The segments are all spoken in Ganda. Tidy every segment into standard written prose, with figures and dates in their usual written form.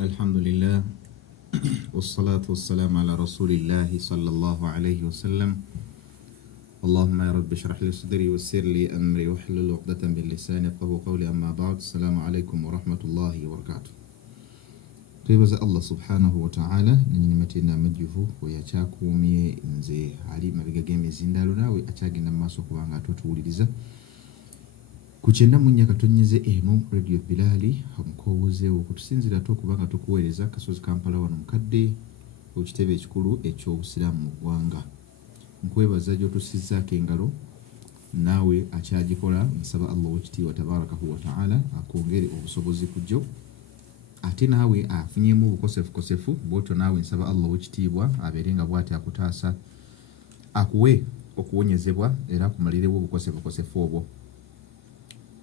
الحمد لله والصلاة والسلام على رسول الله صلى الله عليه وسلم. اللهم يا رب اشرح لي صدري ويسر لي أمري واحلل عقدة من لساني يفقهوا قولي. أما بعد، السلام عليكم ورحمة الله وبركاته. Twebaza Allah subhanahu wa ta'ala n'ennyumatena amajjuvu we yakyakuumye nze ali mabega g'emizindaalo naawe akyagenda mu maaso kubanga atutuwuliriza ku 94.1 Radio Bilali omukoowozeewo kutusinzira ate okubanga tukuweereza kasozi Kampala wano mukadde ku kitebe ekikulu eky'obusiraamu mu ggwanga. Nkwebaza gy'otusizzaako engalo naawe akyagikola. Nsaba Allah w'ekitiibwa tabarakahu wa ta'ala akwongere obusobozi ku gyo, ate naawe afunyemu obukosefukosefu bw'otyo naawe nsaba Allah w'ekitiibwa abeere nga bw'ati akutaasa akuwe okuwonyezebwa era akumalirewo obukosefukosefu obwo.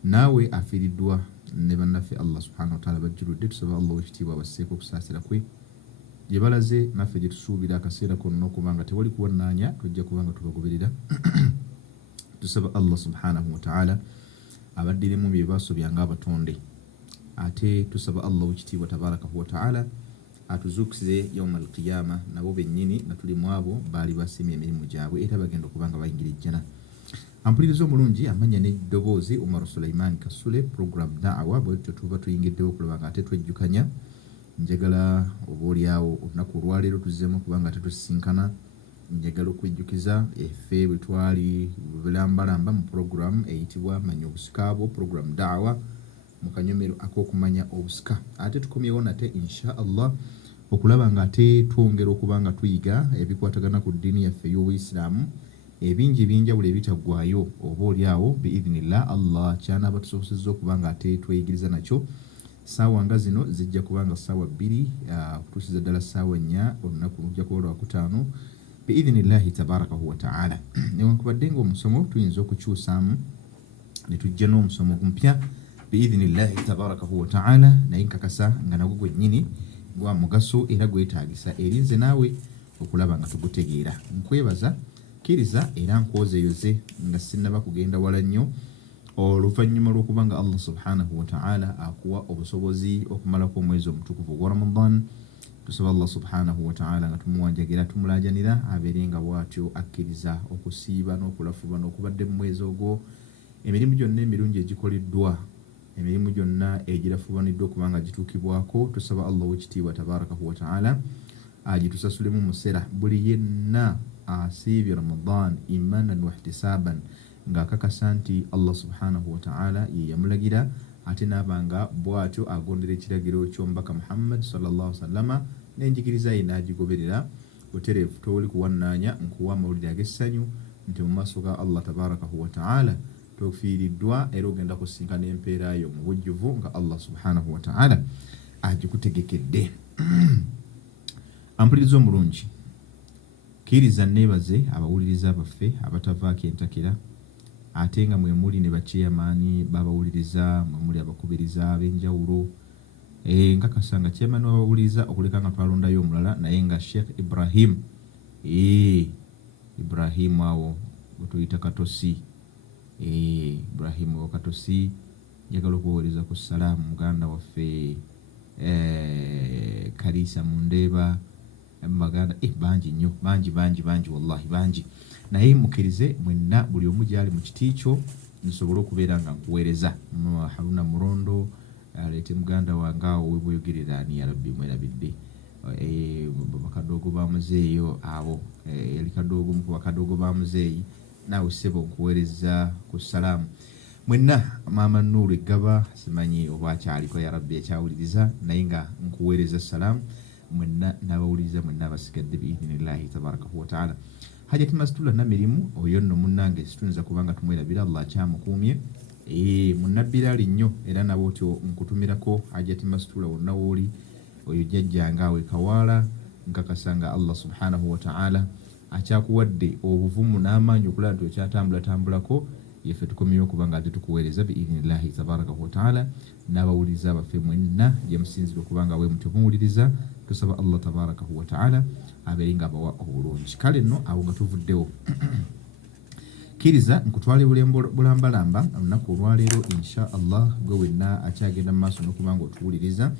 Naawe afiiriddwa ne bannaffe Allah subhanahu wa ta'ala bajjuludde, tusaba Allah w'ekitiibwa abasseeko okusaasira kwe gye balaze naffe gye tusuubira akaseera konna okubanga tewali kuwannaanya tujja kubanga tubagoberera. Tusaba Allah subhanahu wa ta'ala abaddiremu bye baasobyanga abatonde, ate tusaba Allah w'ekitiibwa tabarakahu wa ta'ala atuzuukize yawma al-qiyama nabo bennyini nga tuli mu abo baali basimye emirimu gyabwe era bagenda okubanga bayingira ejjana. Ampuliriza omulungi amanya n'eddoboozi Umar Sulaiman Kasule program da'wa bwetyo tuba tuyingiddewo okulaba nga ate twejjukanya. Njagala oboolyawo olunaku olwaleero tuzzeemu kubanga ate tusisinkana. Njagala okwejjukiza effe bwe twali bulambalamba mu program eyitibwa manya obusika bwo program da'wa mu kanyomero ak'okumanya obusika. Ate tukomyewo nate insha Allah okulaba nga ate twongera okubanga tuyiga ebikwatagana ku ddiini yaffe y'Obuisiraamu ebingi ebyenjawulo ebitaggwaayo oboolyawo biidhnillah Allah kyanaaba tusobozezza okubanga ate tweyigiriza nakyo. Saawa nga zino zijja kubanga saawa 2 okutuusiza ddala saawa 4 olunaku lujja kuba lwakutaano biidhnillahi tabarakahu wa ta'ala. Newankubadde ng'omusomo tuyinza okukyusaamu ne tujja n'omusomo gumpya biidhnillahi tabarakahu wa ta'ala, naye nkakasa nga nagwo gwennyini gwa mugaso era gwetaagisa erinze naawe okulaba nga tugutegeera. Nkwebaza kkiriza era nkwozeeyoze nga sinnaba kugenda wala nnyo oluvannyuma lw'okubanga Allah subhanahu wa ta'ala akuwa obusobozi okumalako omwezi omutukuvu ogwa Ramadan. Tusaba Allah subhanahu wa ta'ala nga tumuwanjagira tumulaajanira abeere nga bw'atyo akkiriza okusiiba n'okulafuba n'okubadde mu mwezi ogwo emirimu gyonna emirungi egikoleddwa, emirimu gyonna egirafubaniddwa okubanga gituukibwako. Tusaba Allah w'ekitiibwa tabarakahu wa ta'ala agitusasulemu musera buli yenna asiibye Ramadan imanan wa ihtisaban ng'akakasa nti Allah subhanahu wa ta'ala ye yamulagira ate n'abanga bw'atyo agondera ekiragiro ky'omubaka Muhammad sallallahu alaihi wasallama n'enjigiriza ye n'agigoberera butereevu. Toli kuwannaanya nkuwa amawulire ag'essanyu nti mu maaso ga Allah tabarakahu wa ta'ala tofiiriddwa era ogenda kusinkana empeera yo mu bujjuvu nga Allah subhanahu wa ta'ala agikutegekedde. Ampuliriza omulungi, kkiriza neebaze abawuliriza baffe abatavaako entakera ate nga mwe muli ne bakyeyamaani babawuliriza, mwe muli abakubiriza ab'enjawulo. Nkakasa nga kyeyamaani babawuliriza okuleka nga twalondayo omulala naye nga Sheikh Ibrahim Ibrahim awo gwe tuyita Katosi, Ibrahim wa Katosi njagala okubaweereza ku salaamu muganda waffe Kalisa Mundeeba Maganda bangi nnyo, bangi wallahi bangi, naye mukkirize mwenna buli omu gyali mu kiti kyo nsobole okubeera nga nkuweereza. Haruna Murondo aleete muganda wange awo we bweyogerera ani ya rabbi mwerabidde bakadoogo ba muzeeyo abo yali kadoogo mu bakadoogo ba muzeeyi naawe ssebo nkuweereza ku salaamu. Mwenna maama Nuuru Eggaba simanyi oba akyaliko ya rabbi akyawuliriza naye nga nkuweereza salaamu mwenna n'abawuliriza mwenna abasigadde biidhnillahi tabarakahu wa ta'ala. Hajati Masitula Namirimu oyo nno munnange situniza kubanga tumwerabira Allah akyamukuumye munnabbiraali nnyo era nabwotyo nkutumirako Hajati Masitula wonna wooli oyo jjajjange awe Kawaala nkakasa nga Allah subhanahu wa ta'ala akyakuwadde obuvumu n'amaanyi okulaba nti okyatambulako yeffe tukomyeyo okubanga ate tukuweereza biidhnillahi tabarakahu wa ta'ala. N'abawuliriza baffe mwenna gye musinzira okubanga bwe mutyo muwuliriza tusaba Allah tabarakahu wa ta'ala abeere nga abawa obulungi. Kale nno awo nga tuvuddewo Kiriza nkutwale bulambalamba olunaku olwaleero insha Allah gwe wenna akyagenda mu maaso n'okuba nga otuwuliriza.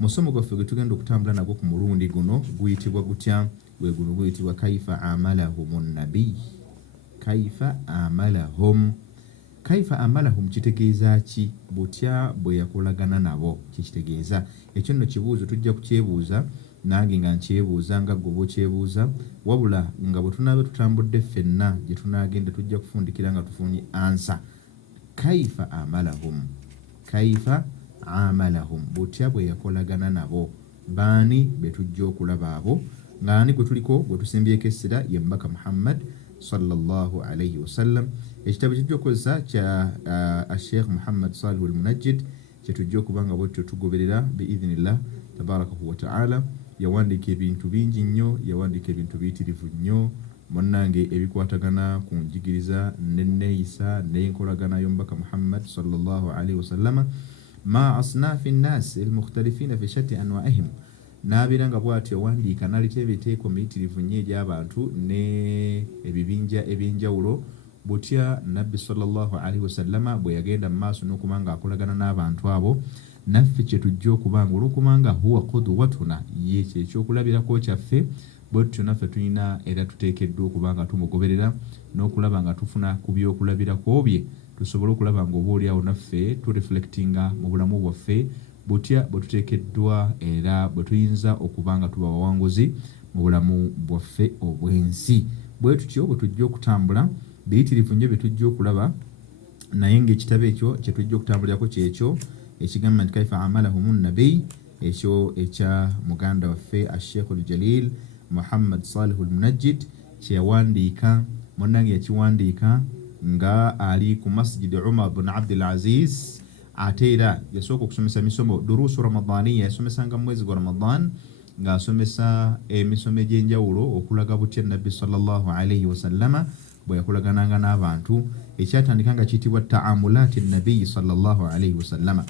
Musomo gwaffe gwe tugenda okutambula nagwo ku mulundi guno guyitibwa gutya? Gwe guno guyitibwa kaifa amalahum nabi. Kaifa amalahum. Kaifa amalahum kitegeeza ki? Butya bwe yakolagana nabo kitegeeza. Ekyo nno kibuuzo tujja kukyebuuza nange nga nkyebuuza nga gwe bw'okyebuuza, wabula nga bwe tunaaba tutambudde ffenna gye tunaagenda tujja kufundikira nga tufunye ansa. Kaifa amalahum. Kaifa amalahum. Butya bwe yakolagana nabo. Baani be tujja okulaba abo? Ng'ani gwe tuliko gwe tusimbyeko essira ye Mbaka Muhammad sallallahu alayhi wasallam. Ekitabo kijja okukozesa kya Sheikh Muhammad Salih al-Munajjid kye tujja okuba nga bwetyo tugoberera biidhnillah tabarakahu wa ta'ala. Yawandiika ebintu bingi nnyo, yawandiika ebintu biyitirivu nnyo munnange ebikwatagana ku njigiriza n'enneeyisa n'enkolagana y'Omubaka Muhammad sallallahu alayhi wasallama ma asnafi nnaasi almukhtalifina fi shatti anwaihim. N'abeera nga bw'atyo yawandiika n'aleta ebiteeko miyitirivu nnyo egy'abantu ne ebibinja eby'enjawulo. Butya Nabbi sallallahu alayhi wasallama bwe yagenda mu maaso n'okuba nga akolagana n'abantu abo, naffe kye tujja okuba nga olw'okuba nga huwa qudwatuna, ye kyekyokulabirako kyaffe, bwetyo naffe tulina era tuteekeddwa okuba nga tumugoberera n'okulaba nga tufuna ku byokulabirako bye, tusobole okulaba nga obaoliawo naffe tureflectinga mu bulamu bwaffe butya bwe tuteekeddwa era bwe tuyinza okuba nga tuba bawanguzi mu bulamu bwaffe obw'ensi. Bwe tutyo bwe tujja okutambula biyitirivu nnyo bye tujja okulaba, naye ng'ekitabo ekyo kye tujja okutambulirako kyekyo ekigamba nti kaifa amalahum nabi, ekyo ekya muganda waffe Sheikh al-Jalil Muhammad Salih al-Munajjid kye yawandiika. Munnange yakiwandiika nga ali ku Masjid Umar bin Abdul Aziz, ate era yasooka okusomesa misomo durusu ramadaniya, yasomesanga mu mwezi gwa Ramadan ng'asomesa emisomo egy'enjawulo okulaga butya Nabbi sallallahu alayhi wasallama bwe yakolagananga n'abantu. Ekyatandika nga kiyitibwa taamulati nabi sallallahu alayhi wasallama,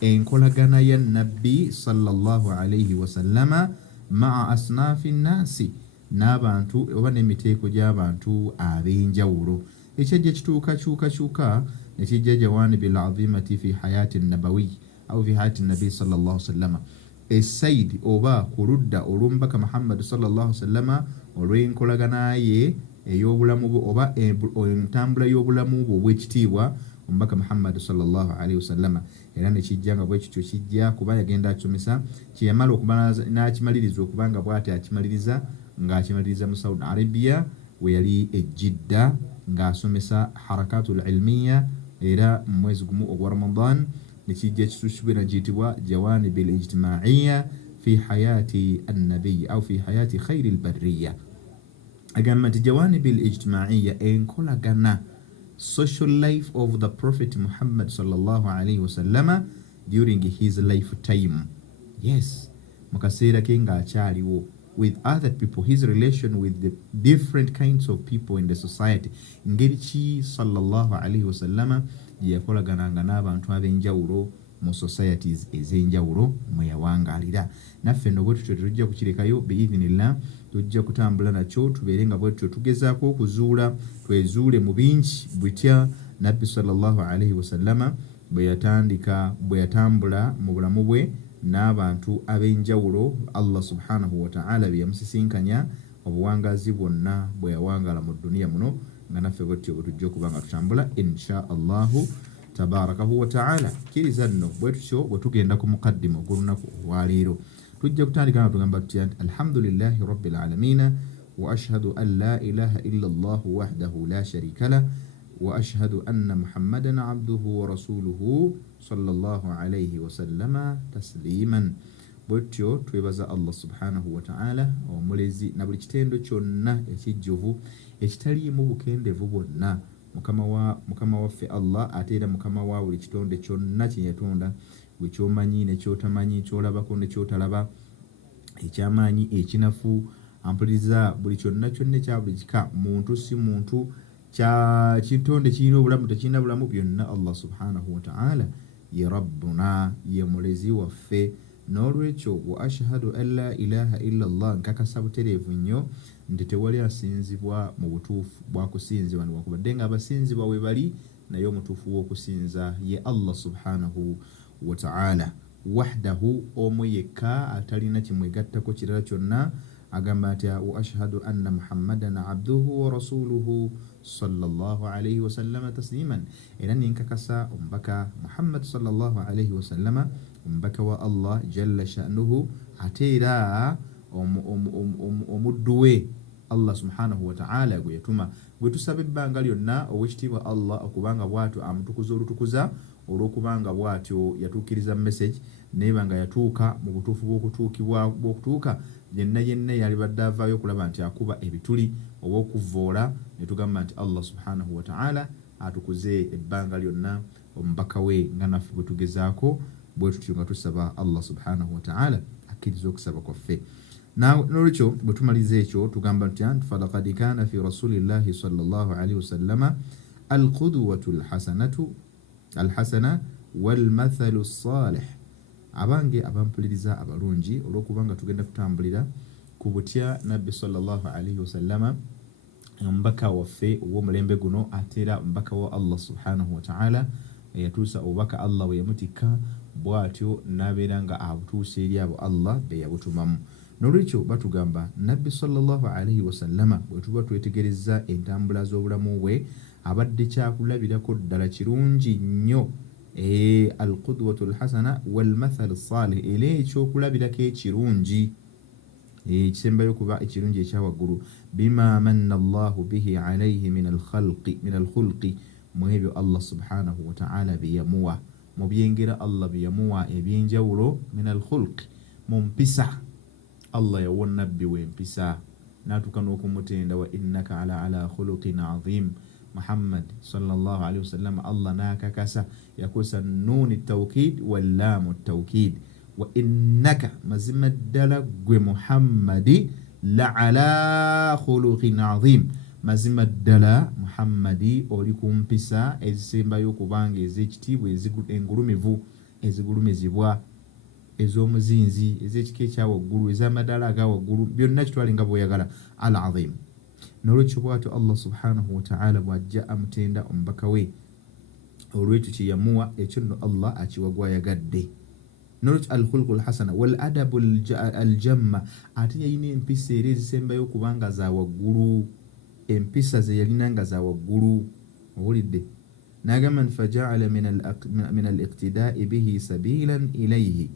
enkolagana ya Nabbi sallallahu alayhi wasallama maa asnafi nnaasi, n'abantu oba n'emiteeko gy'abantu ab'enjawulo. Ekyajja kituukakyuka ne kijja jawanibi al-azimati fi hayati nabawi au fi hayati nabi sallallahu alayhi wasallama, esaidi oba ku ludda olw'Omubaka Muhammad sallallahu alayhi wasallama olw'enkolagana ye ey'obulamu bwe oba entambula y'obulamu bwe obw'ekitiibwa Omubaka Muhammad sallallahu alayhi wasallama. Era ne kijja nga bwe kityo kijja kuba yagenda akisomesa, kye yamala okuba n'akimaliriza okuba nga bw'ati akimaliriza ng'akimaliriza mu Saudi Arabia we yali e Jidda ng'asomesa harakatul ilmiya, era mu mwezi gumu ogwa Ramadan ne kijja kituusibwa kiyitibwa jawanibil ijtimaiya fi hayati annabiy au fi hayati khairil barriya. Agamba nti jawanibil ijtimaiya, enkolagana social life of the Prophet Muhammad sallallahu alayhi wasallama during his lifetime. Yes, mu kaseera ke ng'akyaliwo, with other people, his relation with the different kinds of people in the society. Ngeri ki sallallahu alayhi wasallama gye yakolagananga n'abantu ab'enjawulo mu societies ez'enjawulo mwe yawangaalira. Naffe nno bwe tutyo tujja kukirekayo biidhnillah, tujja kutambula nakyo tubeere nga bwe tutyo tugezaako okuzuula, twezuule mu bingi butya Nabbi sallallahu alayhi wasallama bwe yatambula mu bulamu bwe n'abantu ab'enjawulo. Allah subhanahu wa ta'ala bye yamusisinkanya obuwangazi bwonna bwe yawangaala mu duniya muno, nga naffe bwetyo bwe tujja okuba nga tutambula insha Allahu tabarakahu wa ta'ala. Kiriza nno bwe tutyo bwe tugenda ku mukaddima ogw'olunaku olwaleero, tujja kutandika nga tugamba tutya nti alhamdulillahi rabbil alamina wa ashhadu an la ilaha illa Allah wahdahu la sharika lah wa ashhadu anna Muhammadan abduhu wa rasuluhu sallallahu alayhi wa sallama tasliman. Bwetyo twebaza Allah subhanahu wa ta'ala omulezi na buli kitendo kyonna ekijjuvu ekitaliimu bukendevu bwonna, mukama waffe Allah ate era mukama wa buli kitonde kyonna kye yatonda, gwe kyomanyi ne kyotamanyi, kyolabako ne kyotalaba, ekyamaanyi ekinafu, ampuliriza buli kyonna ekya buli kika, muntu si muntu, kya kitonde kirina obulamu tekirina bulamu, byonna Allah subhanahu wa ta'ala ye rabbuna, ye mulezi waffe n'olwekyo wa ashhadu an la ilaha illa Allah nkakasa butereevu nnyo nti tewali asinzibwa mu butuufu bwa kusinzibwa newankubadde nga abasinzibwa we bali naye omutuufu w'okusinza ye Allah subhanahu wa ta'ala wahdahu omu yekka atalina kimwegattako kirala kyonna agamba nti wa ashhadu anna muhammadan abduhu wa rasuluhu sallallahu alayhi wasallama tasliman era ninkakasa omubaka Muhammad sallallahu alayhi wasallama omubaka wa Allah jalla sha'nuhu ate era omuddu we Allah subhanahu wa ta'ala gwe yatuma gwe tusaba ebbanga lyonna owekitiibwa Allah okubanga bw'atyo amutukuza olutukuza olw'okubanga bw'atyo yatuukiriza message neba nga yatuuka mu butuufu bw'okutuuka yenna yali badde avaayo okulaba nti akuba ebituli oba okuvvoola ne tugamba nti Allah subhanahu wa ta'ala atukuze ebbanga lyonna omubaka we nga naffe bwe tugezaako bwe tutyo nga tusaba Allah subhanahu wa ta'ala akkiriza okusaba kwaffe. N'olwekyo bwe tumaliza ekyo tugamba nti falaqad kaana fi rasulillahi sallallahu alayhi wasallama alqudwatu alhasana walmathalu salih. Abange abampuliriza abalungi olw'okubanga tugenda kutambulira ku butya nabbi sallallahu alayhi wasallama omubaka waffe ow'omulembe guno ate era omubaka wa Allah subhanahu wa ta'ala eyatuusa obubaka Allah bwe yamutikka bw'atyo n'abeera nga abutuusa eri abo Allah be yabutumamu. N'olwekyo batugamba nabbi sallallahu alayhi wasallama bwe tuba twetegereza entambula z'obulamu bwe abadde kyakulabirako ddala kirungi nnyo alqudwatu alhasana walmathalu salih era ekyokulabirako ekirungi ekisembayo kuba ekirungi ekyawaggulu bima manna Allahu bihi alayhi min alkhulqi mu ebyo Allah subhanahu wa ta'ala byeyamuwa mu byengera Allah byeyamuwa ebyenjawulo min alkhulqi mu mpisa Allah yawa nabbi w'empisa n'atuuka n'okumutenda wa innaka ala khuluqin azim Muhammad sallallahu alayhi wasallam Allah n'akakasa yakosa nuuni tawkid wallaamu tawkid wa innaka mazima ddala gwe Muhammadi la ala khuluqin azim mazima ddala Muhammadi oli ku mpisa ezisembayo okubanga ez'ekitiibwa engulumivu ezigulumizibwa ez'omuzinzi ez'ekika ekyawaggulu ez'amadaala agawaggulu byonna kitwale nga bw'oyagala al azim. N'olwekyo bw'atyo Allah subhanahu wa ta'ala bw'ajja amutenda omubaka we olw'ekyo kye yamuwa ekyo nno Allah akiwa gwayagadde. N'olwekyo alkhulqu alhasana wal adabu aljamma ate yalina empisa era ezisembayo okubanga za waggulu empisa ze yalina nga za waggulu owulidde n'agamba nti faja'ala min al-iqtidaa'i bihi sabilan ilayhi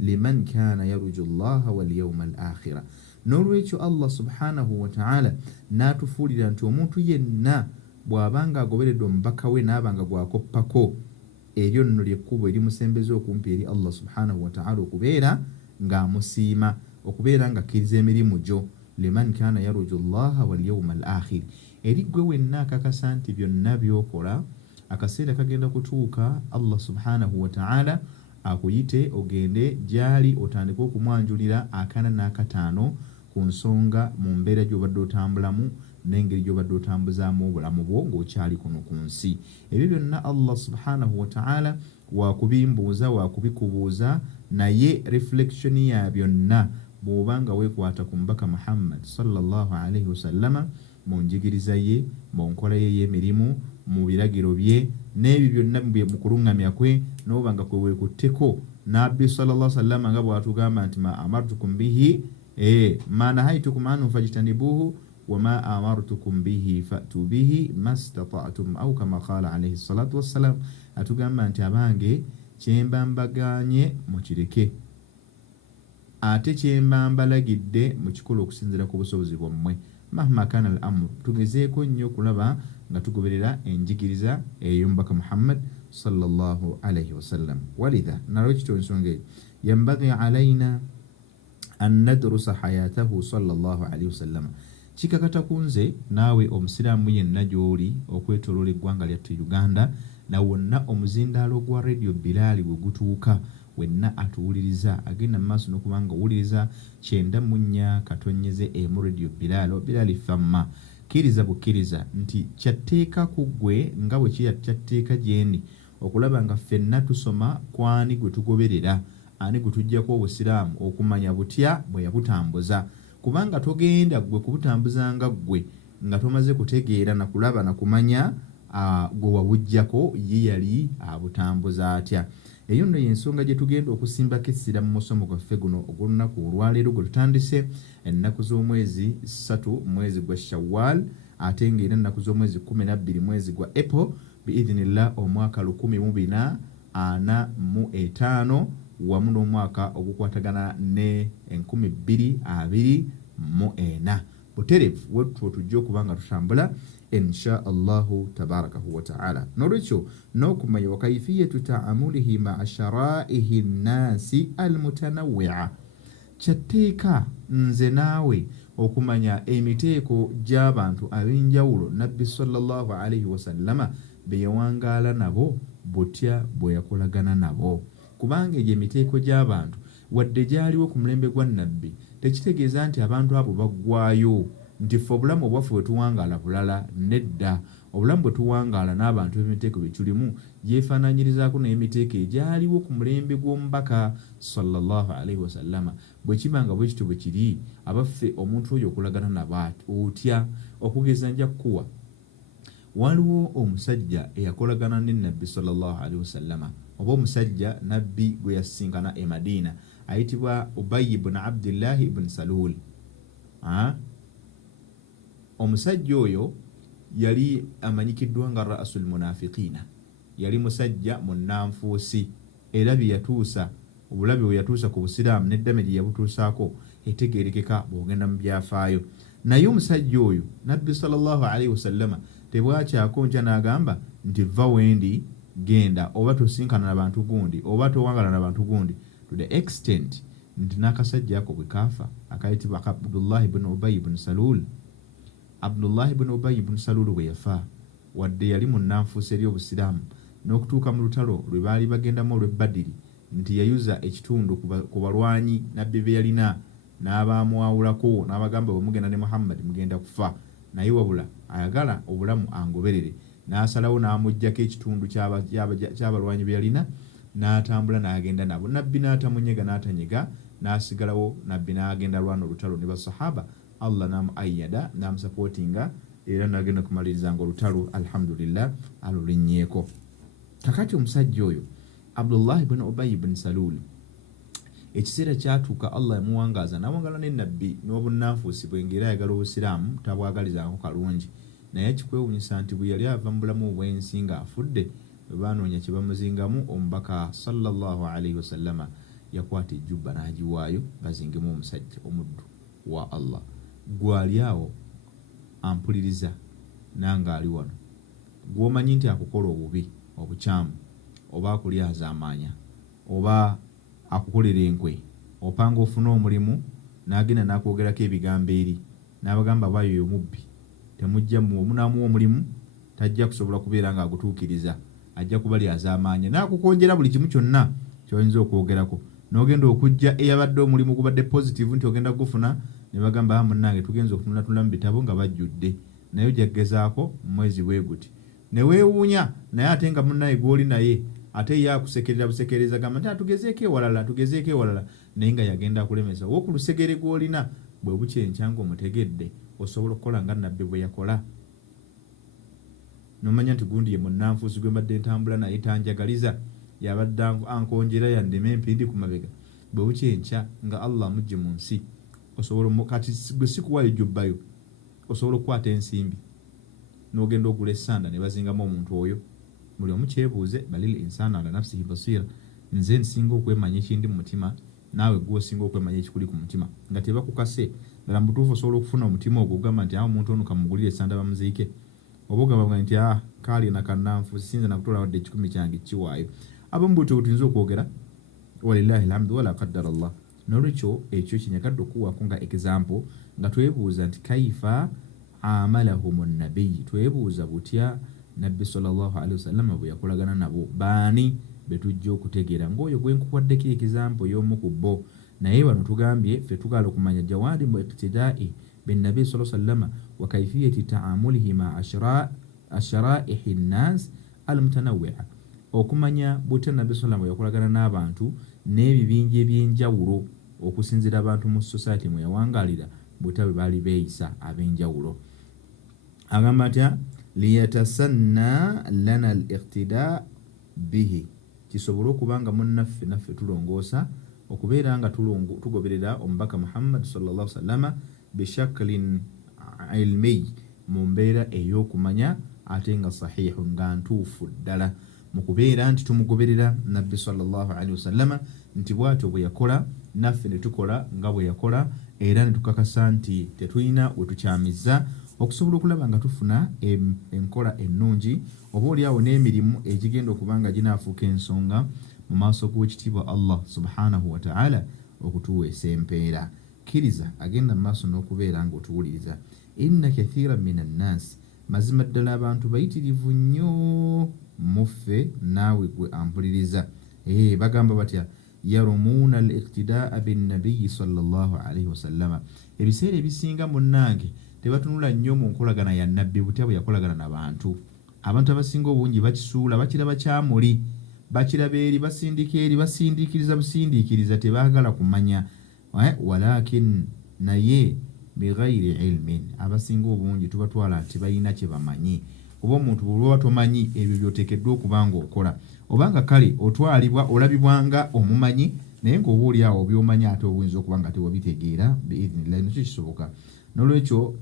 liman kana yarju allaha wal yawma al-akhira. N'olwekyo Allah subhanahu wa ta'ala n'atufuulira nti omuntu yenna bw'abanga agoberedde omubaka we n'abanga gwakoppako eryo nno lyekkubo erimusembeza okumpi eri Allah subhanahu wa ta'ala okubeera ng'amusiima okubeera ng'akkiriza emirimu gyo liman kana yarju allaha wal yawma al-akhir eri ggwe wenna akakasa nti byonna by'okola akaseera kagenda kutuuka Allah subhanahu wa ta'ala akuyite ogende gyali otandike okumwanjulira akana n'akataano ku nsonga mu mbeera gy'obadde otambulamu n'engeri gy'obadde otambuzaamu obulamu bwo ng'okyali kuno ku nsi. Ebyo byonna Allah subhanahu wa ta'ala wakubimbuuza wakubikubuuza naye reflection ya byonna bw'obanga weekwata ku mubaka Muhammad sallallahu alayhi wasallama mu njigiriza ye mu nkola ye y'emirimu mu biragiro bye n'ebyo byonna mu kulungamya kwe n'obanga kwe weekutteko nabbi sallallahu alayhi wasallama nga bw'atugamba nti ma amartukum bihi ma nahaytukum anhu fajtanibuhu wa ma amartukum bihi fa'tu bihi mastata'tum aw kama qala alayhi salatu wassalam. Atugamba nti abange kyemba mbaganye mukireke ate kyemba mbalagidde mukikola okusinziira ku busobozi bwammwe mahma kana al-amru. Tugezeeko nnyo okulaba nga tugoberera enjigiriza ey'omubaka Muhammad sallallahu alayhi wasallam. Walidha nalwekityo ensonga eyo yambaghi alayna an nadrusa hayatahu sallallahu alayhi wasallam. Kikakata kunze naawe omusiraamu yenna gy'oli okwetoloola eggwanga lyattu Uganda na wonna omuzindaalo gwa Radio Bilal bwe gutuuka wenna atuwuliriza agenda mu maaso n'okubanga owuliriza 94.1 Radio Bilal famma kkiriza bukkiriza nti kyatteeka ku ggwe nga bwe kyatteeka gyendi okulaba nga ffenna tusoma kwani gwe tugoberera ani gutujjako obusiraamu okumanya butya bwe yabutambuza, kubanga togenda gwe kubutambuzanga gwe nga tomaze kutegeera na kulaba na kumanya gwe wabujjako ye yali abutambuza atya. Eyo nno y'ensonga gye tugenda okusimbako essira mu musomo gwaffe guno ogw'olunaku olwaleero gwe tutandise ennaku z'omwezi 3 mwezi gwa Shawwal, ate ng'era ennaku z'omwezi 12 mwezi gwa April biidhinillah omwaka 1445 wamu n'omwaka ogukwatagana ne 2024 butereevu wetwo tujja okuba nga tutambula insha Allahu tabarakahu wa ta'ala. N'olwekyo n'okumanya wa kaifiyatu ta'amulihi ma'a sharaihi nnasi almutanawwi'a, kyatteeka nze naawe okumanya emiteeko gy'abantu ab'enjawulo nabbi sallallahu alayhi wasallama be yawangaala nabo butya bwe yakolagana nabo, kubanga egyo emiteeko gy'abantu wadde gyaliwo ku mulembe gwa nabbi tekitegeeza nti abantu abo baggwaayo nti ffe obulamu obwaffe bwe tuwangaala bulala. Nedda, obulamu bwe tuwangaala n'abantu b'emiteeko bye tulimu yeefaananyirizaako n'emiteeko egyaliwo ku mulembe gw'omubaka sallallahu alayhi wasallama. Bwe kiba nga bwe kityo bwe kiri, abaffe omuntu oyo okulagana nabo otya? Okugeza nja kukuwa, waliwo omusajja eyakolagana ne nabbi sallallahu alayhi wasallama, oba omusajja nabbi gwe yasinkana e Madina, ayitibwa Ubayy ibn Abdillah ibn Salul. Omusajja oyo yali amanyikiddwa nga ra'sul munafiqina, yali musajja munnanfuusi, era bye yatuusa obulabe bwe yatuusa ku busiraamu n'eddame lye yabutuusaako etegeerekeka bw'ogenda mu byafaayo. Naye omusajja oyo nabbi sallallahu alayhi wasallama tebwakyako nkya n'agamba nti va wendi genda, oba tosinkana n'abantu gundi, oba towangala n'abantu gundi, to the extent nti n'akasajja ako bwe kaafa akayitibwa Abdullah ibn Ubayy ibn Salul. Abdullah ibn Ubayy ibn Salul bwe yafa, wadde yali munnanfuusi eri obusiraamu, n'okutuuka mu lutalo lwe baali bagendamu olw'e Badiri nti yayuza ekitundu ku balwanyi nabbi be yalina, n'abamwawulako n'abagamba bwe mugenda ne Muhammad mugenda kufa, naye wabula ayagala obulamu angoberere, n'asalawo n'amuggyako ekitundu ky'abalwanyi be yalina, n'atambula n'agenda nabo. Nabbi n'atamunyega n'atanyega, n'asigalawo nabbi n'agenda lwana olutalo ne basahaba. Allah namu ayyada namusapootinga era n'agenda kumaliriza nga olutalo alhamdulillah alulinnyeeko. Kakati omusajja oyo Abdullah ibn Ubayy ibn Salul, ekiseera kyatuuka Allah yamuwangaaza n'awangala ne nabbi n'obunnanfuusi bwe ng'era ayagala obusiraamu tabwagalizaako kalungi, naye kikwewuunyisa nti bwe yali ava mu bulamu obw'ensi ng'afudde, bwe baanoonya kye bamuzingamu, omubaka sallallahu alayhi wasallama yakwata ejjubba n'agiwaayo bazingemu omusajja omuddu wa Allah. Gwali awo ampuliriza nange ali wano, gw'omanyi nti akukola obubi obukyamu, oba akulyazaamaanya, oba akukolera enkwe, opanga ofuna omulimu n'agenda n'akwogerako ebigambo eri n'abagamba bayo omubbi temujja munaamuwa omulimu, tajja kusobola kubeera ng'agutuukiriza, ajja kubalyazaamaanya n'akukonjera buli kimu kyonna ky'oyinza okwogerako, n'ogenda okujja eyabadde omulimu gubadde positive nti ogenda gufuna, ne bagamba munnange tugenza okutunula mu bitabo nga bajjudde, naye ojja kugezaako mwezi bwe guti, ne weewuunya naye ate nga munnaye gw'oli naye ate ye akusekerera busekereza gamba nti tugezeeko ewalala, naye nga yagenda akulemesa. Wo ku lusegere gw'olina bwe bukyenkya ng'omutegedde osobola okukola nga nabbi bwe yakola, n'omanya nti gundi ye munnanfuusi gwe mbadde ntambula naye tanjagaliza, yabadde ankonjera yandema empindi ku mabega, bwe bukyenkya nga Allah amugye mu nsi, osobola kati gwe si kuwaayo jjubbayo, osobola okukwata ensimbi n'ogenda ogula essanda ne bazingamu omuntu oyo. Buli omu kyebuuze, balil insana ala nafsihi basira, nze nsinga okwemanya ekindi mu mutima, naawe gwe osinga okwemanya ekikuli ku mutima, nga tebakukase ddala mu butuufu osobola okufuna omutima ogwo ogamba nti omuntu ono kamugulire essanda bamuziike, oba ogamba nti kaali nakannanfuusi sinza nakutoola wadde ekikumi kyange kiwaayo. Abamu bwetyo tuyinza okwogera, walillahi alhamdu wala qaddara Allah. N'olwekyo ekyo kinyagadde okuwaako nga example nga twebuuza nti kaifa amalahum nabiyyi, twebuuza butya nabbi sallallahu alayhi wasallam bwe yakolagana nabo, baani be tujja okutegeera ng'oyo gwe nkuwaddeko example y'omu ku bo. Naye wano tugambye ffe tugala okumanya jawadi mu iqtidaa'i bin nabi sallallahu alayhi wasallam wa kaifiyati ta'amulihi ma asharaihi nnas almutanawwi'a, okumanya butya nabbi sallallahu alayhi wasallam yakolagana n'abantu n'ebibinja ebyenjawulo okusinziira abantu mu society mwe yawangalira bwe baali beeyisa ab'enjawulo. Agamba atya liyatasanna lana al-iqtida bihi, kisobole okubanga munnaffe naffe tulongoosa okubeera nga tugoberera omubaka Muhammad sallallahu alaihi wasallam bishaklin ilmi, mu mbeera ey'okumanya ate nga sahihun, nga ntuufu ddala, mu kubeera nti tumugoberera nabbi sallallahu alaihi wasallam nti bw'atyo bwe yakola naffe ne tukola nga bwe yakola, era ne tukakasa nti tetulina we tukyamizza okusobola okulaba nga tufuna enkola ennungi oba oliawo n'emirimu egigenda okubanga ginaafuuka ensonga mu maaso g'ekitiibwa Allah subhanahu wa ta'ala okutuweesa empeera. Kkiriza agenda mu maaso n'okubeera ng'otuwuliriza. Inna kathiran minan nas, mazima ddala abantu bayitirivu nnyo muffe naawe gwe ampuliriza. Bagamba batya yarumuuna al-iqtidaa bin-nabiyyi sallallahu alaihi wasallam. Ebiseera ebisinga munnange tebatunula nnyo mu nkolagana ya nabbi butya bwe yakolagana n'abantu. Abantu abasinga obungi bakisuula, bakiraba kyamuli, bakiraba eri, basindika eri, basindiikiriza busindiikiriza, tebaagala kumanya. Walakin naye bighayri ilmin, abasinga obungi tubatwala nti balina kye bamanyi. Kuba omuntu bw'oba tomanyi ebyo by'oteekeddwa okuba ng'okola, obanga kale otwalibwa olabibwanga omumanyi, naye ng'oba oli awo by'omanyi ate obuyinza okuba nga tewabitegeera biidhnillahi, nakyo kisoboka. N'olwekyo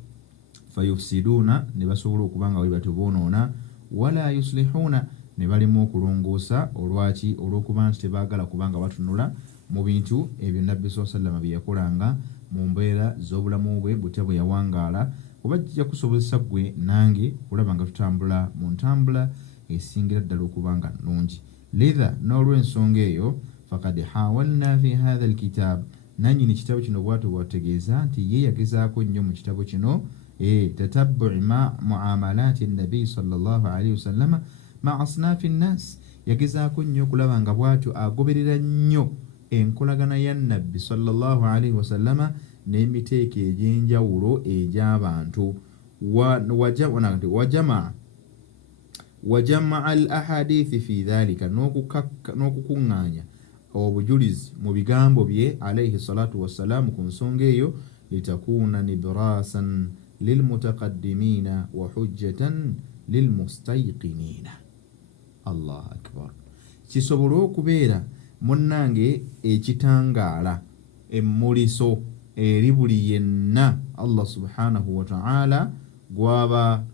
fayufsiduuna, ne basobola okuba nga bwe batyo boonoona, wala yuslihuuna, ne balimu okulongoosa. Olwaki? Olw'okuba nti tebaagala kubanga batunula mu bintu ebyo nabbi sallallahu alaihi wasallam bye yakolanga mu mbeera z'obulamu bwe butya bwe yawangaala, oba kijja kusobozesa ggwe nange okulaba nga tutambula mu ntambula esingira ddala okuba nga nnungi. Lidha, n'olw'ensonga eyo, fakad hawalna fi hadha alkitab, nannyini kitabo kino bw'atyo bw'ategeeza nti ye yagezaako nnyo mu kitabo kino tatabbu'i muamalaati nabi sallallahu alaihi wasallam ma asnaafi nnas, yagezaako nnyo okulaba nga bw'atyo agoberera nnyo enkolagana ya nabbi sallallahu alaihi wasallama n'emiteeko egy'enjawulo egy'abantu. Wajamaa al ahadithi fi dhalika, n'okukuŋŋaanya obujulizi mu bigambo bye alaihi salatu wassalamu ku nsonga eyo, litakuuna nibrasan lilmutaqaddimina wa hujjatan lilmustayqinina. Allah akbar. Kisobole okubeera munnange ekitangaala, emmuliso eri buli yenna Allah subhanahu wa ta'ala gwaba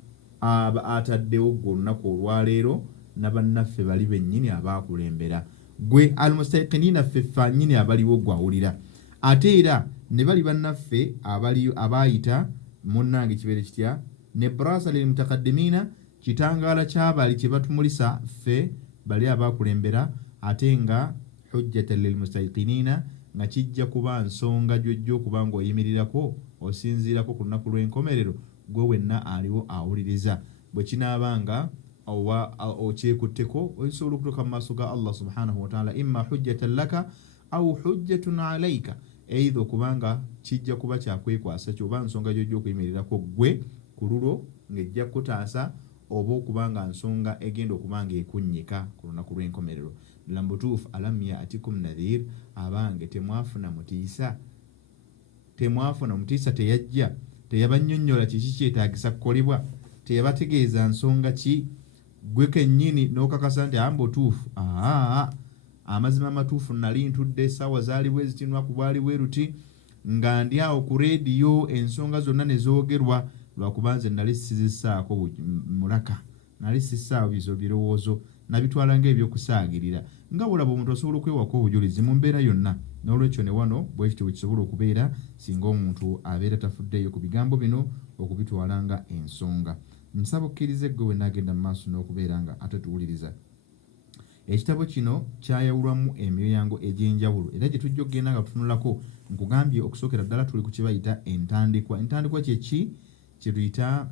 ataddewo gwe olunaku olwaleero nabannaffe bali bennyini abaakulembera. Gwe almustayqinina ffe fannyini abaliwo gwawulira, ate era ne bali bannaffe abaayita munnange kibeere kitya nebrasa lilmutaqaddimina, kitangaala kyabali kye batumulisa ffe bali abaakulembera, ate nga hujjatan lilmustayqinina, nga kijja kuba nsonga gy'ojja okuba ng'oyimirirako osinziirako ku lunaku lw'enkomerero gwe wenna aliwo awuliriza. Bwe kinaabanga oba okyekutteko osobola okutuuka mu maaso ga Allah subhanahu wa ta'ala, imma hujjatan laka au hujjatun alayka, eitha okubanga kijja kuba kyakwekwasa kyoba nsonga gy'ojja okuyimirirako gwe ku lulo ng'ejja kutaasa, oba okubanga nsonga egenda okubanga ekunnyika ku lunaku lw'enkomerero. Lambutuufu alam ya'tikum nadhir, abange temwafuna mutiisa? Temwafuna mutiisa? Teyajja, teyabannyonnyola kiki kyetaagisa kukolebwa, teyabategeeza nsonga ki? Gwe kennyini n'okakasa nti ambutuufu amazima amatuufu nali ntudde essaawa zaali bwe ziti, lunaku bwali bwe ruti, nga ndi awo ku leediyo ensonga zonna ne zoogerwa, lwakuba nze nali sizissaako mulaka, nali sissaawo bizo birowoozo, nabitwala ng'ebyokusaagirira. Nga bulaba omuntu asobola okwewako obujulizi mu mbeera yonna. N'olwekyo ne wano bwe kityo bwe kisobola okubeera singa omuntu abeera tafuddeeyo ku bigambo bino okubitwala nga ensonga. Nsaba okkirize ggwe we naagenda mu maaso n'okubeera nga ate tuwuliriza. Ekitabo kino kyayawulwamu emiryango egy'enjawulo, era gye tujja okugenda nga tutunulako, nkugambye okusookera ddala tuli ku kye bayita entandikwa. Entandikwa kye ki? Kye tuyita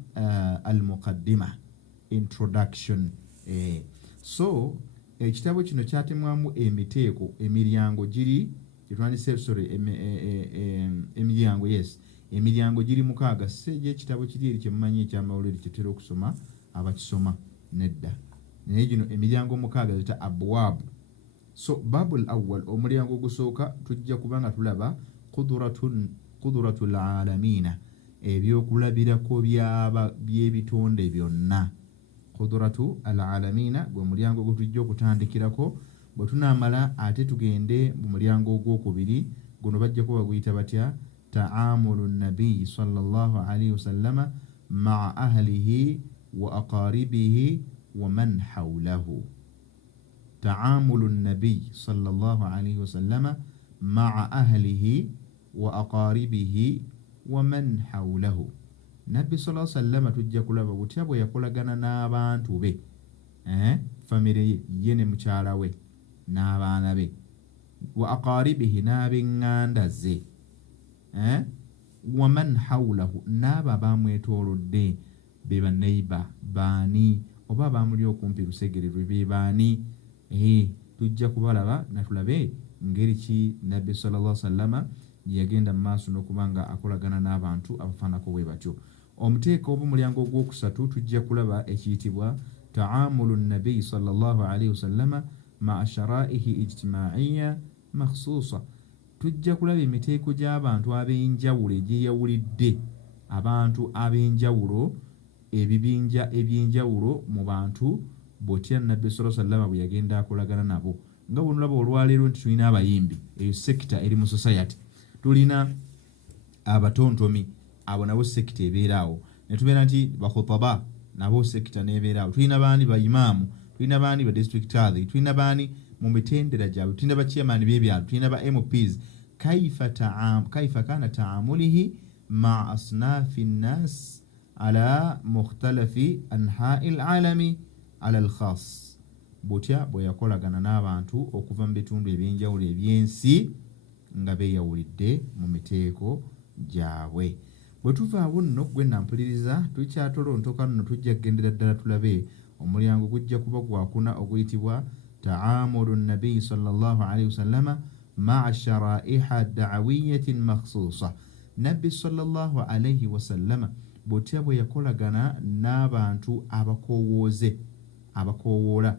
al-muqaddima, introduction. So ekitabo kino kyatemwamu emiteeko, emiryango giri emiryango, yes, emiryango giri 6. Seje ekitabo kiri eri kyemumanyi ekyamawulire kyetera okusoma abakisoma nedda, naye gino emiryango 6 zita abwaabu. So babul awwal omulyango ogusooka tujja kubanga tulaba qudratul alamina, ebyokulabirako by'ebitonde byonna. Qudratu al alamina gwe mulyango gwe tujja okutandikirako. Bwe tunaamala ate tugende mu mulyango ogwokubiri, guno bajja kuba guyita batya? Taamulu nabiyi sallallahu alayhi wasallama maa ahlihi wa aqaribihi wa man hawlahu. Taamulu nabiyi sallallahu alayhi wasallama maa ahlihi wa aqaribihi wa man hawlahu. Nabbi sallallahu alayhi wasallama tujja kulaba butya bwe yakolagana n'abantu be, famire ye ne mukyala we n'abaana be, wa aqaribihi n'ab'eŋŋanda ze, wa man hawlahu n'abo abamwetoolodde be baneiba baani oba abamuli okumpi lusegere lwe be baani. Tujja kubalaba natulabe ngeri ki Nabbi sallallahu alayhi wasallama yagenda mu maaso n'okubanga akolagana n'abantu abafaanako bwe batyo. Omuteeka ob'omulyango ogwokusatu tujja kulaba ekiyitibwa taamulu nabiyi sallallahu alayhi wasallama maa sharaihi ijtimaiya makhsuusa. Tujja kulaba emiteeko gy'abantu ab'enjawulo egyeyawulidde, abantu ab'enjawulo, ebibinja eby'enjawulo mu bantu bw'otya Nabbi sallallahu alayhi wasallama bwe yagenda akolagana nabo. Nga bwe nolaba olwaleero nti tulina abayimbi, eyo sekita eri mu society. Tulina abatontomi, abo nabo sekita ebeeraawo. Ne tubeera nti bakhutaba nabo sekita n'ebeeraawo. Tulina baani ba imaamu, tulina baani ba district athlete, tulina baani mu mitendera gyabwe, tulina ba chairman b'ebyalo, tulina ba MPs. Kaifa kana taamulihi ma asnafi nnas ala mukhtalafi anha'i alami ala alkhas. Butya bwe yakolagana n'abantu okuva mu bitundu eby'enjawulo eby'ensi nga beeyawulidde mu miteeko gyabwe. Bwe tuvaawo nno gwe nampuliriza tukyatolontoka nno tujja kugendera ddala tulabe omulyango gujja kuba gwakuna oguyitibwa taamulu nabiyi sallallahu alayhi wasallama maa sharaiha da'awiyatin makhsuusa. Nabbi sallallahu alayhi wasallama bw'otya bwe yakolagana n'abantu abakoowoola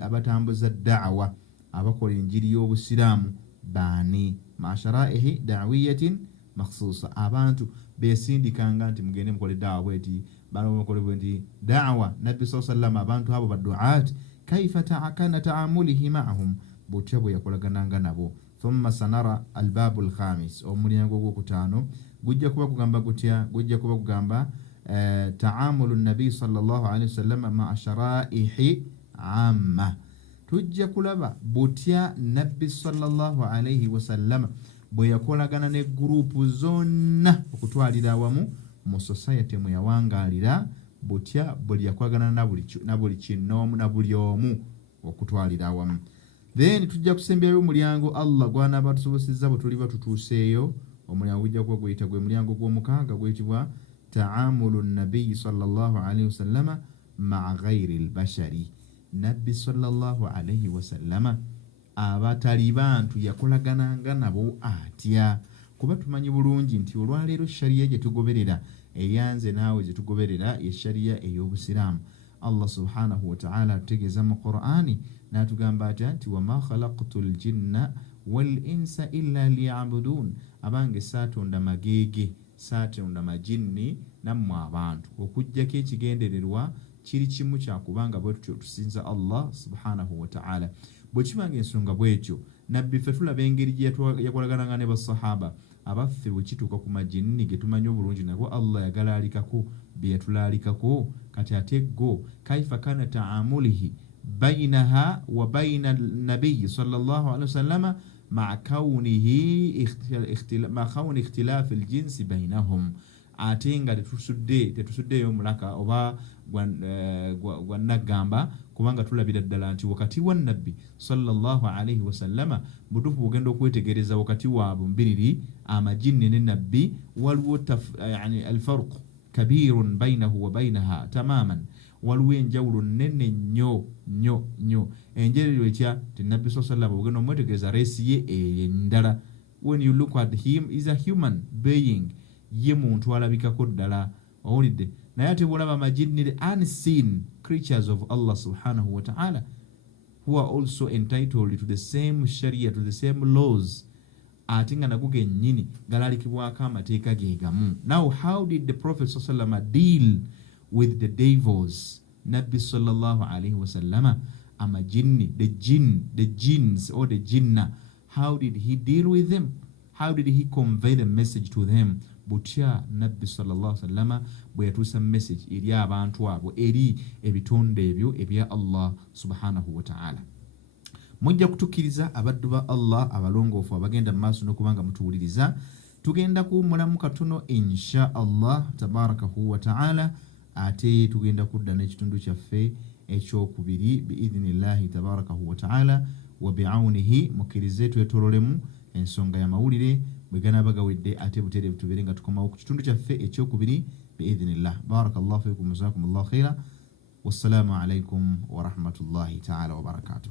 abatambuza da'awa, abakola enjiri y'obusiraamu baani? Maa sharaihi da'awiyatin makhsuusa, abantu besindikanga nti mugende mukole da'awa bweti, bano mukole bweti da'awa. Nabbi sallallahu alayhi wasallama abantu abo badu'aat, kaifa kana taamulihi ma'ahum, bw'otya bwe yakolagananga nabo. Thumma sanara albabu alkhamis, omulyango ogwokutaano gujja kuba kugamba gutya? Gujja kuba kugamba taamulu nabiyi sallallahu alayhi wasallama maa sharaihi amma. Tujja kulaba butya Nabbi sallallahu alayhi wasallama bwe yakolagana ne gurupu zonna okutwalira awamu mu society mwe yawangaalira, butya buli yakolagana na buli kinoomu na buli omu okutwalira awamu. Then tujja kusemberayo omulyango Allah gw'anaaba tusobosezza bwe tuliba tutuuseeyo. Omulyango gujja kuba guyita gwe mulyango gw'omukaaga guyitibwa taamulu nabiyi sallallahu alayhi wasallama maa ghairi albashari. Nabbi sallallahu alayhi wasallama abatali bantu yakolagananga nabo atya? Kuba tumanyi bulungi nti olwaleero shariya gye tugoberera eyanze naawe gye tugoberera ye shariya ey'obusiraamu. Allah subhanahu wa ta'ala atutegeeza mu Qur'ani n'atugamba atya nti wama khalaqtu ljinna wal insa illa liya'budun, abange saatonda mageege, saatonda majinni nammwe abantu, okujjako ekigendererwa kiri kimu kyakubanga bwe tutyo tusinza Allah subhanahu wa ta'ala. Bwe kibanga ensonga bwetyo, nabbi ffe tulaba engeri gye yakolagananga ne basahaba abaffe bwe kituuka ku majinni ge tumanyi obulungi nabo Allah yagalaalikako bye yatulaalikako. Kati ate go kaifa kana taamulihi bainaha wa baina nabiyi sallallahu alayhi wasallama maa kaunihi ikhtilaafi aljinsi bainahum. Ate nga tetusuddeyo mulaka oba gwa nagamba, kubanga tulabira ddala nti wakati wa nabbi sallallahu alayhi wasallama butuufu bugenda okwetegereza wakati waabwe mbiriri amajinni ne nabbi waliwo alfarq kabirun bainahu wa bainaha tamaman, waliwo enjawulo nnene nnyo. Enjawulo etya ti nabbi sallallahu alayhi wasallama bugenda omwetegereza reesi ye endala. When you look at him is a human being, ye muntu alabikako ddala, owulidde. Naye ate bw'olaba amajinni, the unseen creatures of Allah subhanahu wa ta'ala, who are also entitled to the same sharia, to the same laws, ate nga nago gennyini galalikibwako amateeka ge gamu. Now how did the Prophet ﷺ deal with the devils? Nabbi sallallahu alayhi wa sallama amajinni, the jinns or the jinnah, how did he deal with them? How did he convey the message to them? Butya Nabbi sallallahu alayhi wa sallama bwe yatuusa message eri abantu abo, eri ebitonde ebyo ebya Allah subhanahu wa ta'ala. Mujja kutukkiriza abaddu ba Allah abalongoofu abagenda mu maaso n'okubanga mutuwuliriza, tugenda kuwummulamu katono insha Allah tabarakahu wa ta'ala, ate tugenda kudda n'ekitundu kyaffe ekyokubiri biidhnillahi tabarakahu wa ta'ala wa bi'awnihi. Mukkirize twetololemu ensonga ya mawulire bwe ganaaba gawedde, ate butereevu tubeere nga tukomawo ku kitundu kyaffe ekyokubiri biidhnillah. Barakallahu fikum, jazakumullahu khaira, wassalamu alaikum wa rahmatullahi ta'ala wa barakatuh.